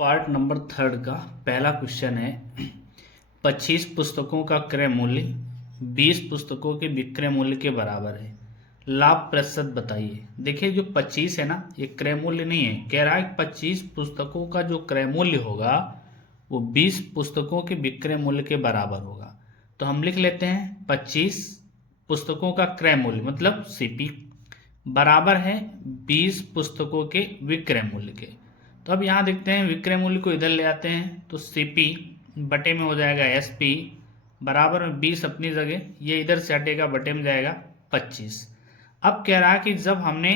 Part number 3 का पहला question है 25 पुस्तकों का क्रय मूल्य 20 पुस्तकों के विक्रय मूल्य के बराबर है। लाभ प्रतिशत बताइए। देखिए जो 25 है ना, ये क्रय मूल्य नहीं है। कह रहा है 25 पुस्तकों का जो क्रय मूल्य होगा वो 20 पुस्तकों के विक्रय मूल्य के बराबर होगा। तो हम लिख लेते हैं 25 पुस्तकों का क्रय मूल्य मतलब सीपी बराबर है 20 पुस्तकों के विक्रय मूल्य के। तो अब यहाँ देखते हैं विक्रय मूल्य को इधर ले आते हैं तो सीपी बटे में हो जाएगा एसपी बराबर में 20 अपनी जगह, ये इधर से हटेगा बटे में जाएगा 25। अब कह रहा है कि जब हमने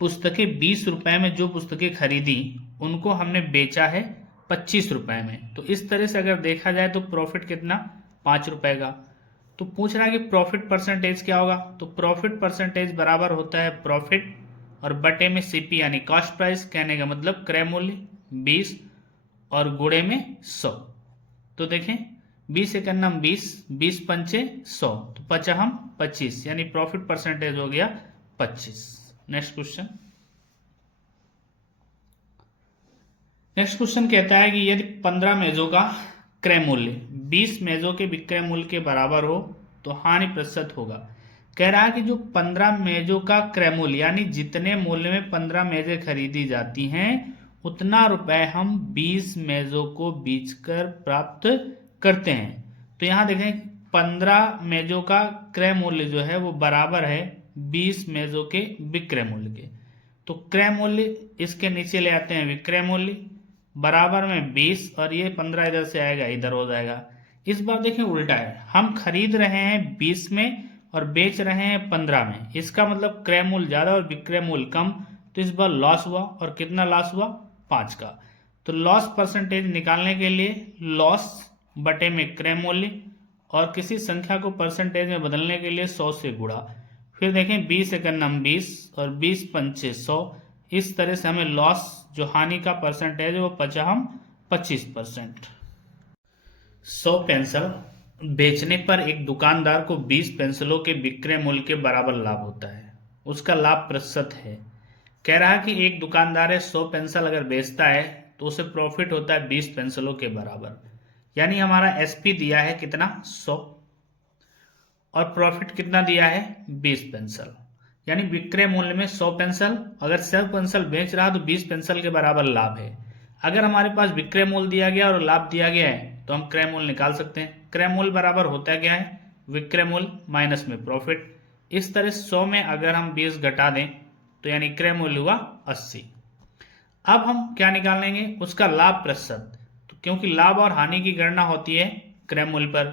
पुस्तकें 20 रुपए में जो पुस्तकें खरीदी उनको हमने बेचा है 25 रुपए में। तो इस तरह से अगर देखा जाए तो प्रॉफिट कितना 5 रुपए का। तो पूछ रहा है कि प्रॉफिट परसेंटेज क्या होगा। तो प्रॉफिट परसेंटेज बराबर होता है प्रॉफिट और बटे में सीपी यानी कॉस्ट प्राइस, कहने का मतलब क्रय मूल्य 20 और गुणे में 100। तो देखें 20 एक अन्नम 20, 20 पंचे 100, तो 50 हम 25 यानी प्रॉफिट परसेंटेज हो गया 25। नेक्स्ट क्वेश्चन कहता है कि यदि 15 मेजों का क्रय मूल्य 20 मेजों के विक्रय मूल्य के बराबर हो तो हानि प्रतिशत होगा। कह रहा है कि जो 15 मेजों का क्रय मूल्य यानी जितने मूल्य में 15 मेजें खरीदी जाती हैं उतना रुपए हम 20 मेजों को बेचकर प्राप्त करते हैं। तो यहां देखें 15 मेजों का क्रय मूल्य जो है वो बराबर है 20 मेजों के विक्रय मूल्य के। तो क्रय मूल्य इसके नीचे ले आते हैं विक्रय मूल्य बराबर में 20 और ये 15 इधर से आएगा इधर हो जाएगा। इस बार देखें उल्टा है, हम खरीद रहे हैं 20 में और बेच रहे हैं 15 में। इसका मतलब क्रय मूल्य ज्यादा और विक्रय मूल्य कम। तो इस बार लॉस हुआ और कितना लॉस हुआ 5 का। तो लॉस परसेंटेज निकालने के लिए लॉस बटे में क्रय मूल्य और किसी संख्या को परसेंटेज में बदलने के लिए 100 से गुणा। फिर देखें 20 एक अन्नम 20 और 20 पंचे 100। इस तरह से हमें लॉस जो हानि का परसेंटेज है वो 25%। 100 पेंसिल बेचने पर एक दुकानदार को 20 पेंसिलों के विक्रय मूल्य के बराबर लाभ होता है, उसका लाभ प्रतिशत है। कह रहा है कि एक दुकानदार है 100 पेंसिल अगर बेचता है तो उसे प्रॉफिट होता है 20 पेंसिलों के बराबर। यानी हमारा एसपी दिया है कितना 100 और प्रॉफिट कितना दिया है 20 पेंसिल। यानी विक्रय मूल्य में 100 पेंसिल, अगर 100 पेंसिल बेच रहा तो 20 पेंसिल के बराबर लाभ है। अगर हमारे पास विक्रय मूल्य दिया गया और लाभ दिया गया है तो हम क्रय मूल्य निकाल सकते हैं। क्रय मूल्य बराबर होता क्या है विक्रय मूल्य माइनस में प्रॉफिट। इस तरह 100 में अगर हम 20 घटा दें तो यानी क्रय मूल्य हुआ 80। अब हम क्या निकालेंगे उसका लाभ प्रतिशत। तो क्योंकि लाभ और हानि की गणना होती है क्रय मूल्य पर,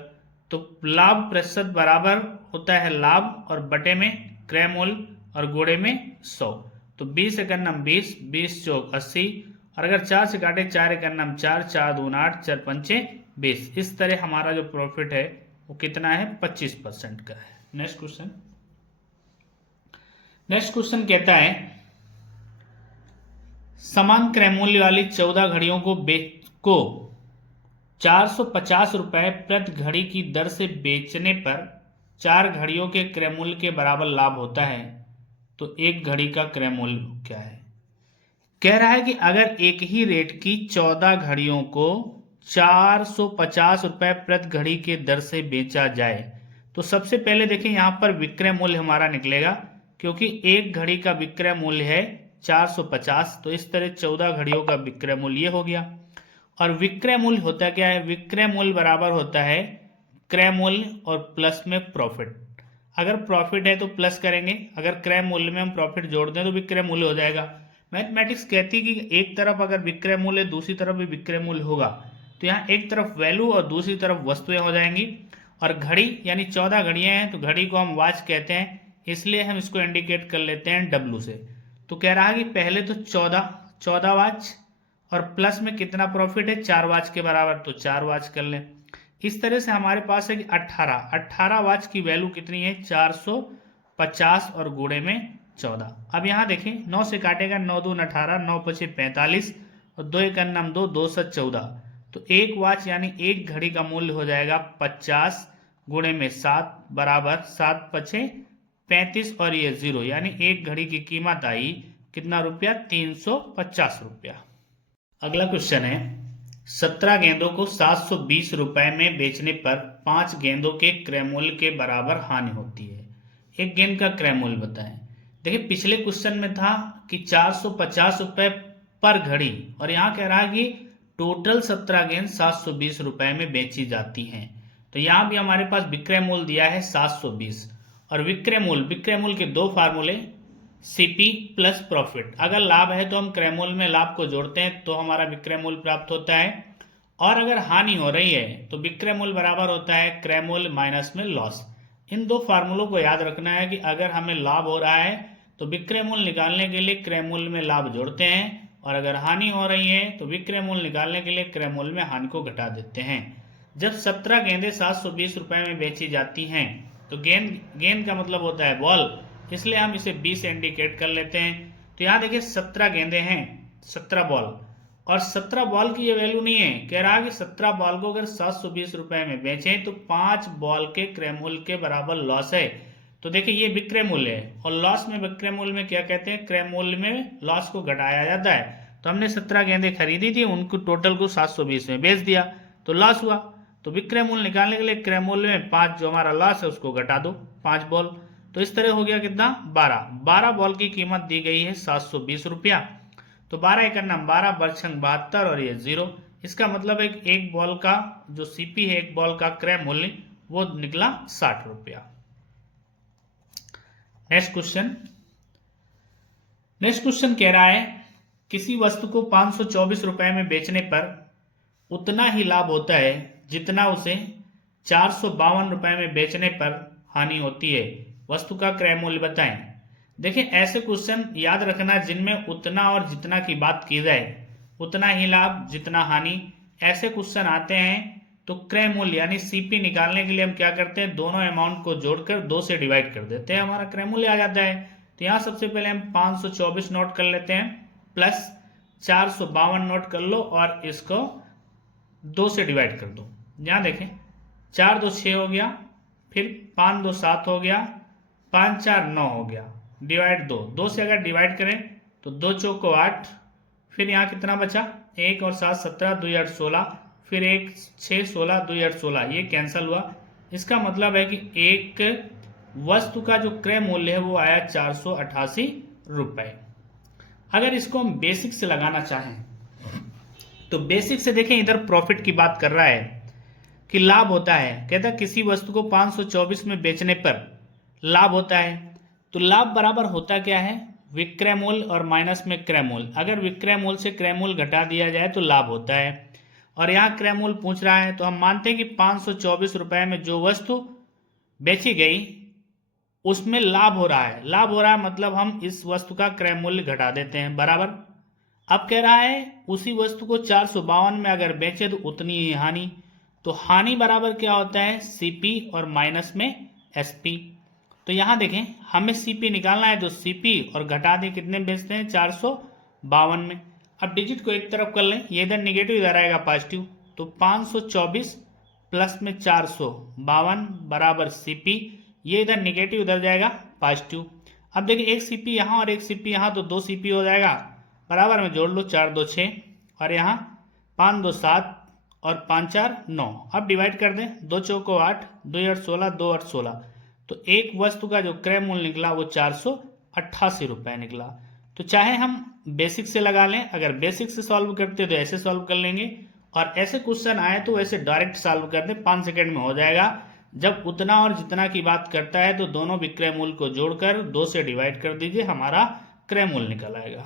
तो लाभ प्रतिशत बराबर होता है लाभ और बटे में क्रय मूल्य और गुणे में 100। तो 20 एक अन्नम 20, 20 चौक 80 और अगर 4 से काटे 4 एक अन्नम 4, 4 दून 8, 4 पंचे 20। इस तरह हमारा जो प्रॉफिट है वो कितना है 25% का है। नेक्स्ट क्वेश्चन कहता है समान क्रय मूल्य वाली 14 घड़ियों को 450 रुपए प्रति घड़ी की दर से बेचने पर 4 घड़ियों के क्रय मूल्य के बराबर लाभ होता है। तो एक घड़ी का क्रय मूल्य क्या है। कह रहा है कि अगर एक ही रेट की 14 घड़ियों को 450 रुपए प्रति घड़ी के दर से बेचा जाए तो सबसे पहले देखें यहां पर विक्रय मूल्य हमारा निकलेगा क्योंकि एक घड़ी का विक्रय मूल्य है 450। तो इस तरह 14 घड़ियों का विक्रय मूल्य हो गया। और विक्रय मूल्य होता क्या है, विक्रय मूल्य बराबर होता है क्रय मूल्य और प्लस में प्रॉफिट। अगर प्रॉफिट है तो प्लस करेंगे, अगर क्रय मूल्य में हम प्रॉफिट जोड़ दें तो विक्रय मूल्य हो जाएगा। मैथमेटिक्स कहती है कि एक तरफ अगर विक्रय मूल्य दूसरी तरफ भी विक्रय मूल्य होगा तो यहाँ एक तरफ वैल्यू और दूसरी तरफ वस्तुएं हो जाएंगी। और घड़ी यानी 14 घड़ियां हैं तो घड़ी को हम वॉच कहते हैं, इसलिए हम इसको इंडिकेट कर लेते हैं डब्लू से। तो कह रहा है कि पहले तो 14 वॉच और प्लस में कितना प्रॉफिट है 4 वॉच के बराबर, तो 4 वॉच कर लें। इस तरह से हमारे पास है कि 18 वॉच की वैल्यू कितनी है 450 और गुणे में 14। अब यहाँ देखें 9 से काटेगा 9 दून 18, 9 पचे 45 और 2 एक अन्नम 2, 2 7 14। तो एक वॉच यानी एक घड़ी का मूल्य हो जाएगा 50 गुणे में 7 बराबर 7 पचे 35 और ये 0 यानी एक घड़ी की कीमत आई कितना रुपया 350 रुपया। अगला क्वेश्चन है 17 गेंदों को 720 रुपए में बेचने पर 5 गेंदों के क्रय मूल्य के बराबर हानि होती है। एक गेंद का क्रय मूल्य बताएं। देखिए पिछले क्वेश्चन में था कि 450 रुपए पर घड़ी और यहाँ कह रहा है कि टोटल 17 गेंद 720 रुपए में बेची जाती हैं। तो यहाँ भी हमारे पास विक्रय मूल्य दिया है 720 और विक्रय मूल्य के दो फार्मूले सीपी प्लस प्रॉफिट। अगर लाभ है तो हम क्रय मूल्य में लाभ को जोड़ते हैं तो हमारा विक्रय मूल्य प्राप्त होता है, और अगर हानि हो रही है तो विक्रय मूल्य बराबर होता है क्रय मूल्य माइनस में लॉस। इन दो फार्मूलों को याद रखना है कि अगर हमें लाभ हो रहा है तो विक्रय मूल्य निकालने के लिए क्रय मूल्य में लाभ जोड़ते हैं, और अगर हानि हो रही है तो विक्रय मूल्य निकालने के लिए क्रय मूल्य में हानि को घटा देते हैं। जब 17 गेंदें 720 रुपए में बेची जाती हैं तो गेंद का मतलब होता है बॉल, इसलिए हम इसे 20 से इंडिकेट कर लेते हैं। तो यहाँ देखिए 17 गेंदे हैं, 17 बॉल, और 17 बॉल की ये वैल्यू नहीं है। कह रहा है कि 17 बॉल को अगर 720 रुपए में बेचें तो 5 बॉल के क्रय मूल्य के बराबर लॉस है। तो देखिए ये विक्रय मूल्य है, और लॉस में विक्रय मूल्य में क्या कहते हैं, क्रय मूल्य में लॉस को घटाया जाता है। तो हमने 17 गेंदें खरीदी थी, उनको टोटल को 720 में बेच दिया तो लॉस हुआ। तो विक्रय मूल्य निकालने के लिए क्रय मूल्य में 5 जो हमारा लॉस है उसको घटा दो, 5 बॉल। तो इस तरह हो गया कितना, 12 बॉल की कीमत दी गई है 720 रुपया। तो 12 एक नाम 12 बरछंग 72 और ये 0। इसका मतलब है कि एक बॉल का जो सीपी है, एक बॉल का क्रय मूल्य वो निकला 60 रुपया। नेक्स्ट क्वेश्चन कह रहा है किसी वस्तु को 524 रुपए में बेचने पर उतना ही लाभ होता है जितना उसे 452 रुपए में बेचने पर हानि होती है। वस्तु का क्रय मूल्य बताएं। देखिए ऐसे क्वेश्चन याद रखना जिनमें उतना और जितना की बात की जाए, उतना ही लाभ जितना हानि, ऐसे क्वेश्चन आते हैं तो क्रय मूल्य यानी सीपी निकालने के लिए हम क्या करते हैं, दोनों अमाउंट को जोड़कर 2 से डिवाइड कर देते हैं, हमारा क्रय मूल्य आ जाता है। तो यहाँ सबसे पहले हम 524 नोट कर लेते हैं, प्लस 452 नोट कर लो और इसको 2 से डिवाइड कर दो। यहाँ देखें 4 2 6 हो गया, फिर 5 2 7 हो गया, 5 4 9 हो गया, डिवाइड 2 से अगर डिवाइड करें तो 2 चौको 8, फिर यहाँ कितना बचा, 1 और 7 17, 2 8 16, फिर 1 6 16, 2 8 16, ये कैंसिल हुआ। इसका मतलब है कि एक वस्तु का जो क्रय मूल्य है वो आया 488 रुपए। अगर इसको हम बेसिक से लगाना चाहें तो बेसिक से देखें, इधर प्रॉफिट की बात कर रहा है कि लाभ होता है, कहता है किसी वस्तु को 524 में बेचने पर लाभ होता है। तो लाभ बराबर होता क्या है, विक्रय मूल्य और माइनस में क्रय मूल्य। अगर विक्रय मूल्य से क्रय मूल्य घटा दिया जाए तो लाभ होता है, और यहाँ क्रय मूल्य पूछ रहा है तो हम मानते हैं कि 524 रुपए में जो वस्तु बेची गई उसमें लाभ हो रहा है। लाभ हो रहा है मतलब हम इस वस्तु का क्रय मूल्य घटा देते हैं, बराबर। अब कह रहा है उसी वस्तु को 452 में अगर बेचे तो उतनी ही हानि। तो हानि बराबर क्या होता है, सीपी और माइनस में एसपी। तो यहाँ देखें हमें सीपी निकालना है, तो सीपी और घटा दें, कितने बेचते हैं, 452 में। अब डिजिट को एक तरफ कर लें, ये इधर निगेटिव इधर आएगा पॉजिटिव, तो 524 प्लस में 452 बराबर सीपी, ये इधर निगेटिव उधर जाएगा पॉजिटिव। अब देखिए एक सीपी यहाँ और एक सीपी यहाँ, तो 2 सीपी हो जाएगा, बराबर में जोड़ लो, 4 2 6 और यहाँ 5 2 7 और 5 4 9। अब डिवाइड कर दें, 2 चौको 8, 2 8 16, 2 8 16। तो एक वस्तु का जो क्रय मूल्य निकला वो 488 रुपए निकला। तो चाहे हम बेसिक से लगा लें, अगर बेसिक से सॉल्व करते तो ऐसे सॉल्व कर लेंगे, और ऐसे क्वेश्चन आए तो ऐसे डायरेक्ट सॉल्व कर दें, 5 सेकंड में हो जाएगा। जब उतना और जितना की बात करता है तो दोनों विक्रय मूल्य को जोड़कर 2 से डिवाइड कर दीजिए, हमारा क्रय मूल्य निकल आएगा।